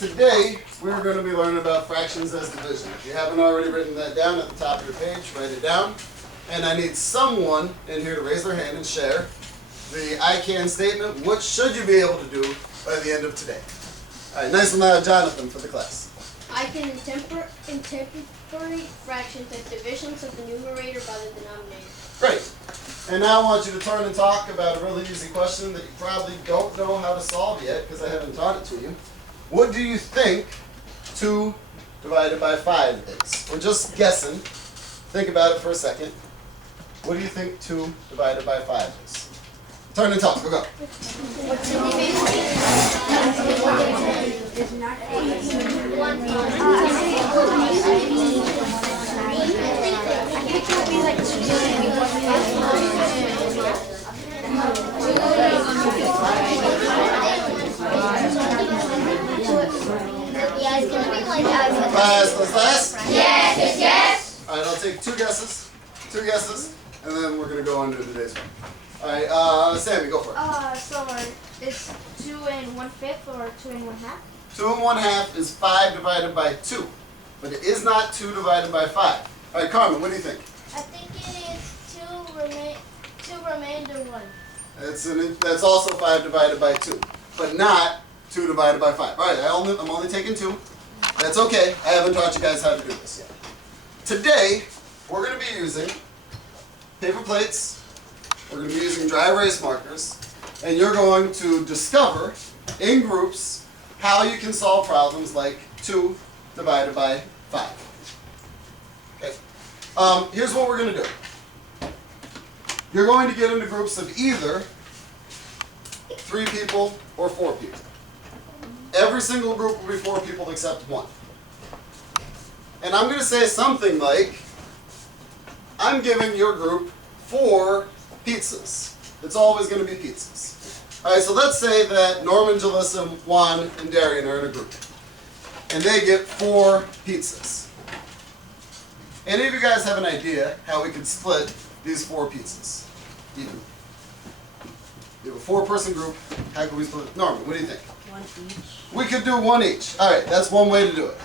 Today, we're going to be learning about fractions as division. If you haven't already written that down at the top of your page, write it down. And I need someone in here to raise their hand and share the I can statement. What should you be able to do by the end of today? All right, nice and loud, Jonathan, for the class. I can interpolate fractions as divisions of the numerator by the denominator. Great. And now I want you to turn and talk about a really easy question that you probably don't know how to solve yet because I haven't taught it to you. What do you think 2 divided by 5 is? We're just guessing. Think about it for a second. What do you think 2 divided by 5 is? Turn and talk. Go. Last? Yes. All right, I'll take 2 guesses. 2 guesses, and then we're going to go on to today's one. All right, Sammy, go for it. So it's 2 1/5 or 2 1/2? 2 1/2 is 5 divided by 2, but it is not 2 divided by 5. All right, Carmen, what do you think? I think it is 2 remainder 1. That's also 5 divided by 2, but not 2 divided by 5. All right, I'm only taking 2. That's okay. I haven't taught you guys how to do this yet. Today, we're going to be using paper plates. We're going to be using dry erase markers, and you're going to discover in groups how you can solve problems like 2 divided by 5. Okay. Here's what we're going to do. You're going to get into groups of either 3 people or 4 people. Every single group will be 4 people except 1. And I'm going to say something like, I'm giving your group 4 pizzas. It's always going to be pizzas. All right, so let's say that Norman, Jalissa, Juan, and Darian are in a group. And they get 4 pizzas. Any of you guys have an idea how we could split these 4 pizzas? Even. We have a 4-person group. How could we split it? Norman, what do you think? 1 each. We could do 1 each. All right, that's one way to do it.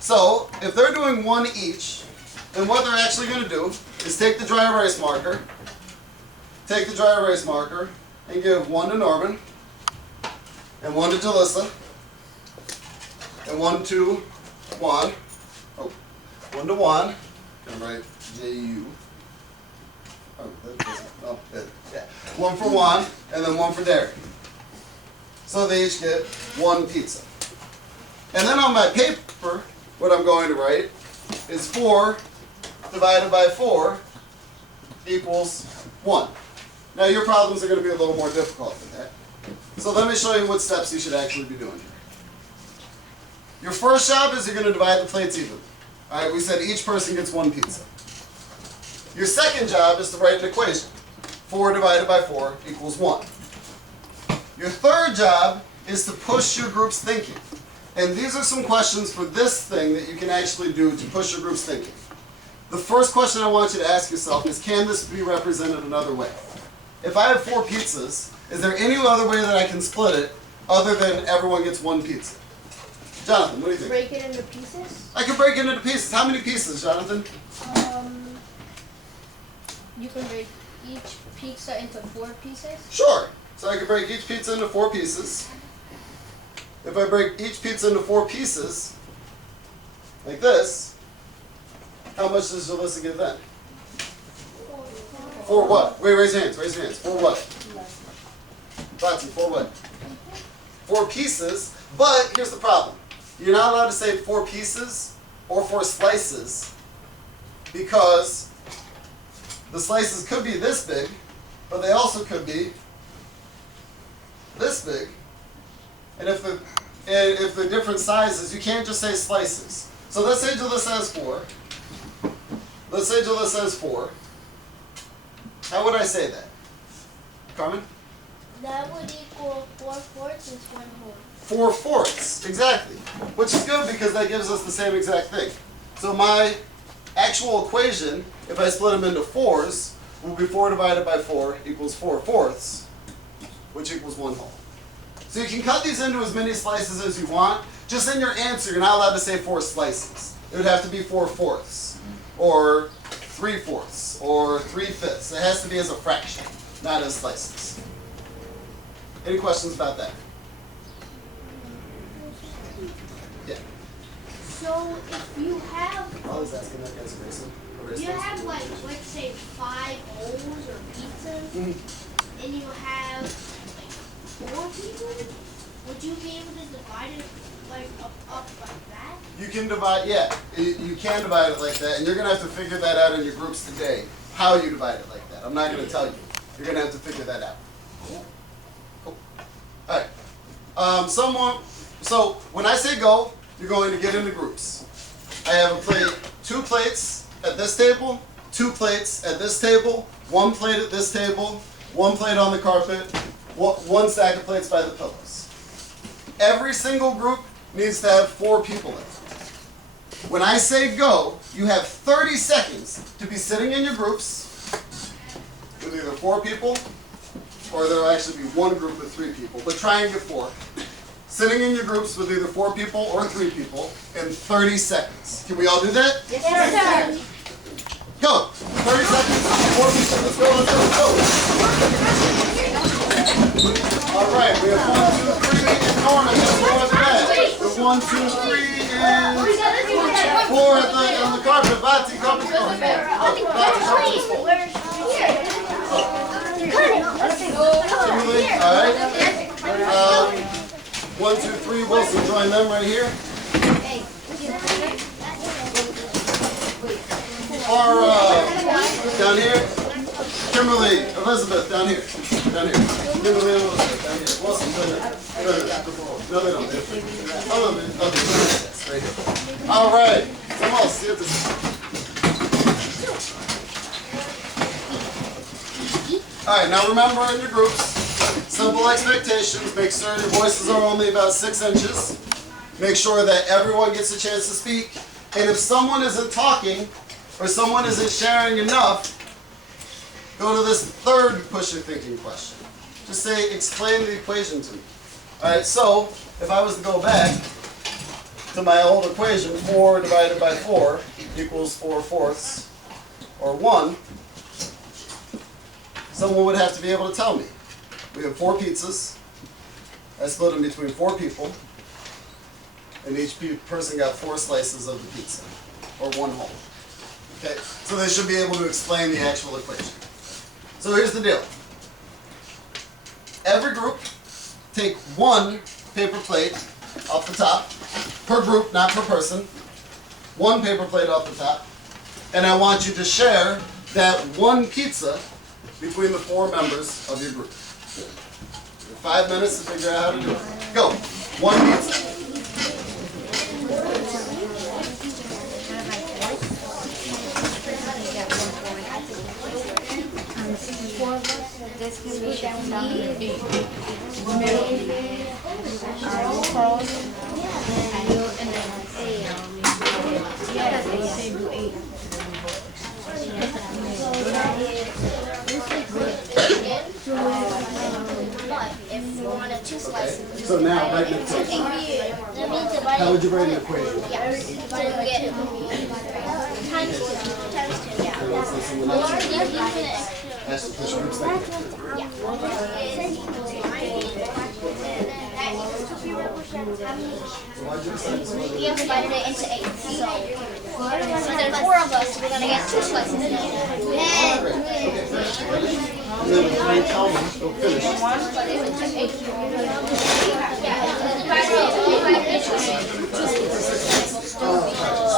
So if they're doing 1 each, then what they're actually going to do is take the dry erase marker, and give 1 to Norman, and 1 to Jalissa, and 1 to Juan. Oh, 1 to Juan. I'm right, J-U. Oh, that doesn't. Oh, good. Yeah. 1 for Juan, and then 1 for Darian. So they each get 1 pizza. And then on my paper, what I'm going to write is 4 divided by 4 equals 1. Now your problems are going to be a little more difficult than that. So let me show you what steps you should actually be doing here. Your first job is you're going to divide the plates evenly. All right, we said each person gets 1 pizza. Your second job is to write an equation. 4 divided by 4 equals 1. Your third job is to push your group's thinking. And these are some questions for this thing that you can actually do to push your group's thinking. The first question I want you to ask yourself is, can this be represented another way? If I have 4 pizzas, is there any other way that I can split it other than everyone gets 1 pizza? Jonathan, what do you think? Break it into pieces? I can break it into pieces. How many pieces, Jonathan? You can break each pizza into 4 pieces? Sure. So I can break each pizza into 4 pieces. If I break each pizza into 4 pieces, like this, how much does Jalissa get then? 4 what? Wait, raise your hands, raise your hands. 4 what? Bati, 4 what? 4 pieces, but here's the problem. You're not allowed to say 4 pieces or 4 slices because the slices could be this big, but they also could be this big. And if they're different sizes, you can't just say slices. So let's say Jalissa has 4. Let's say Jalissa has 4. How would I say that? Carmen? That would equal 4/4 is 1 whole. 4/4, exactly. Which is good because that gives us the same exact thing. So my actual equation, if I split them into 4s, will be 4 divided by 4 equals 4/4, which equals 1 whole. So you can cut these into as many slices as you want. just in your answer, you're not allowed to say 4 slices. It would have to be 4/4, or 3/4, or 3/5. It has to be as a fraction, not as slices. Any questions about that? Yeah. So if you have, I was asking that guy's Grayson. you have like, let's say 5 bowls or pizzas, and you have like 4 people, would you be able to divide it like up like that? You can divide, yeah, you can divide it like that, and you're going to have to figure that out in your groups today, how you divide it like that. I'm not going to tell you. You're going to have to figure that out. Cool. All right. So when I say go, you're going to get into groups. I have a plate, 2 plates at this table, 2 plates at this table, 1 plate at this table, 1 plate on the carpet, 1 stack of plates by the pillows. Every single group needs to have 4 people in it. When I say go, you have 30 seconds to be sitting in your groups with either 4 people, or there will actually be 1 group with 3 people, but try and get 4. Sitting in your groups with either 4 people or 3 people in 30 seconds. Can we all do that? Yes, sir. Go! 30 seconds, 4 people. Let's go, let's go, let's go. All right, we have 1, 2, 3, and Norman. Let's go at the back. The 1, 2, 3, and 4 on the carpet. Bati, carpet. All right. 1, 2, 3, Wilson, join them right here. Or down here. Kimberly, Elizabeth, down here. Down here. Kimberly, Elizabeth, down here. Wilson, join them. No, they don't. Okay, right here. All right. Come on, see if this. All right, now remember in your groups, simple expectations. Make sure your voices are only about 6 inches. Make sure that everyone gets a chance to speak. And if someone isn't talking or someone isn't sharing enough, go to this third push your thinking question. Just say, explain the equation to me. All right, so if I was to go back to my old equation, 4 divided by 4 equals 4/4, or 1, someone would have to be able to tell me. We have 4 pizzas. I split them between 4 people. And each person got 4 slices of the pizza, or 1 whole. Okay, so they should be able to explain the actual equation. So here's the deal. Every group, take 1 paper plate off the top, per group, not per person. 1 paper plate off the top. And I want you to share that 1 pizza between the 4 members of your group. 5 minutes to figure out how to do it. Go. 1 pizza. This can be shown down in the If you wanted 2 slices, So now, write an equation. How would you write an equation? times 2. Yeah. That's the push groups like that. So why'd you decide this one? We have divided it into 8. So since there's 4 of us, we're gonna get 2 slices now. And then when you tell them, they'll finish. So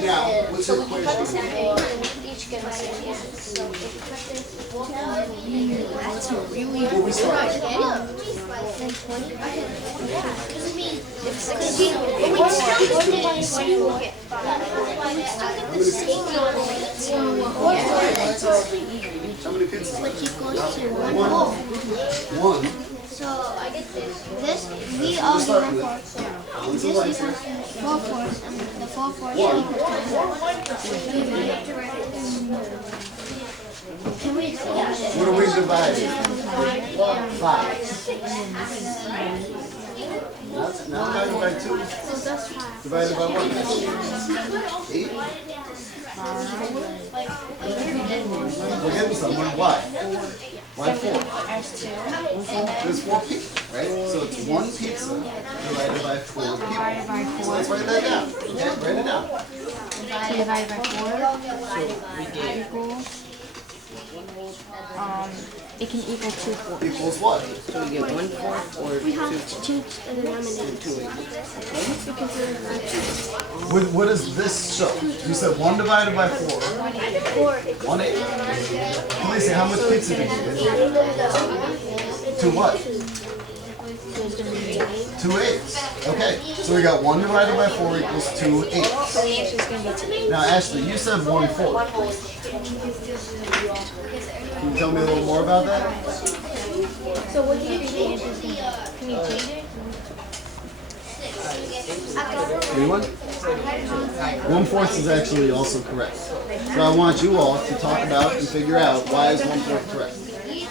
now, what's your equation? That's really Where we start? How many pizzas? One. So I get this. We all do 1/4. This is 4/4, and the 4/4 equals Can we? What are we dividing? 5. Now divided by 2. Divided by 1. 8. We're getting somewhere. Why? Why 4? There's 4 people, right? So it's 1 pizza divided by 4 people. Divided by 4. So let's write that down. Okay, write it down. 2 divided by 4 equals, it can equal 2 fourths. Equals what? So we get 1/4 or We have 2/4. to change the denominator. 2/8. What does this show? You said 1 divided by 4. 1 8. Felicia, how much pizza did you get? 2 what? 2 8s. Okay, so we got 1 divided by 4 equals 2 8s. So the answer is going to be 2. Now, Ashley, you said 1/4. Can you tell me a little more about that? So what do you The answer is going to be, can you change it? Anyone? 1/4 is actually also correct. So I want you all to talk about and figure out why is 1/4 correct.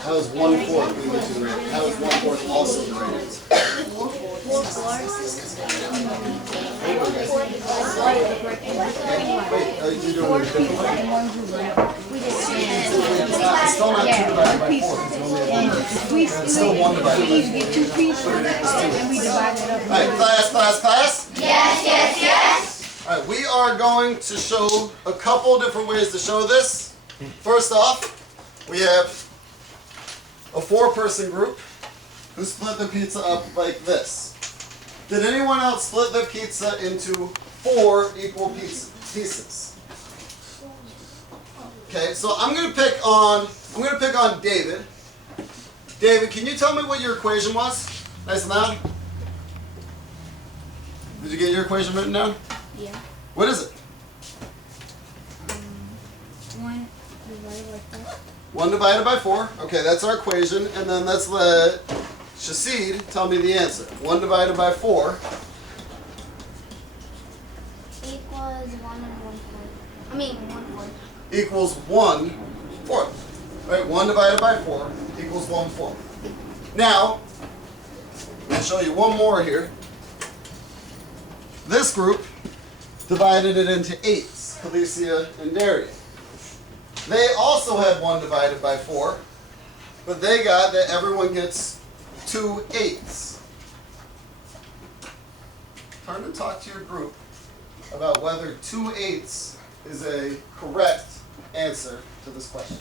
How is 1/4 being the right? How is 1/4 also the right answer? Wait, are you doing it a different way? It's still not 2 divided by 4. It's only it's still 1 divided by 4. Get 2 pieces and we divide it up. Alright, class? Yes. Alright, we are going to show a couple different ways to show this. First off, we have a 4-person group who split the pizza up like this. Did anyone else split the pizza into 4 equal pieces? Okay, so I'm gonna pick on David. David, can you tell me what your equation was? Nice and loud. Did you get your equation written down? Yeah. What is it? 1 divided by 4. 1 divided by 4. Okay, that's our equation. And then let's let Shasid tell me the answer. 1 divided by 4 Equals 1 and 1/4. I mean 1/4. equals 1/4. Right? 1 divided by 4 equals 1/4. Now, I'll show you one more here. This group divided it into 8s, Felicia and Darian. They also had 1 divided by 4, but they got that everyone gets 2 8s. Turn and talk to your group about whether 2 8s is a correct answer to this question.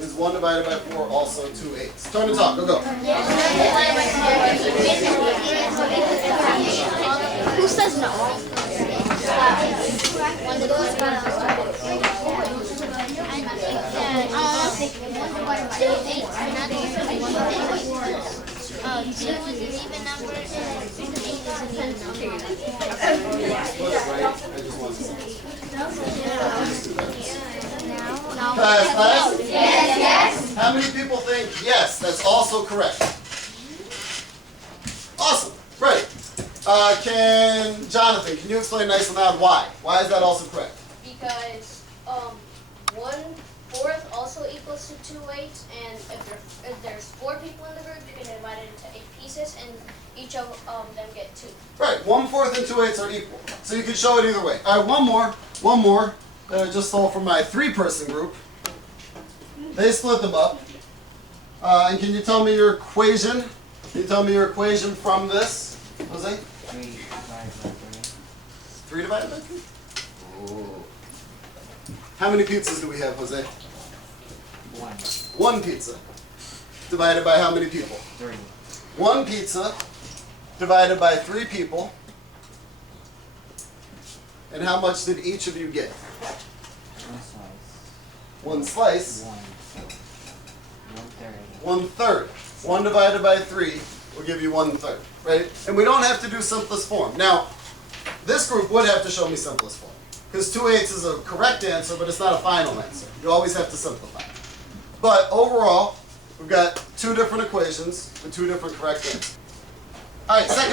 Is 1 divided by 4 also 2 8s? Turn and talk, go. Who says no? Class? Yes. How many people think yes, that's also correct? Awesome, great. Jonathan, can you explain nice and loud why? Why is that also correct? Because 1/4 also equals to 2 8s, and if there's 4 people in the group, you can divide it into 8 pieces, and each of them get 2. Right, 1/4 and 2 8s are equal. So you can show it either way. All right, one more that I just saw from my 3-person group. They split them up. And can you tell me your equation? Can you tell me your equation from this, Jose? 3 divided by 3. 3 divided by 3? Oh. How many pizzas do we have, Jose? 1. 1 pizza. Divided by how many people? 3. 1 pizza divided by 3 people. And how much did each of you get? 1 slice. 1 slice. 1/3. 1/3. 1 divided by 3 will give you 1/3, right? And we don't have to do simplest form. Now, this group would have to show me simplest form. Because 2 8s is a correct answer, but it's not a final answer. You always have to simplify. But overall, we've got 2 different equations with 2 different correct answers. All right, second.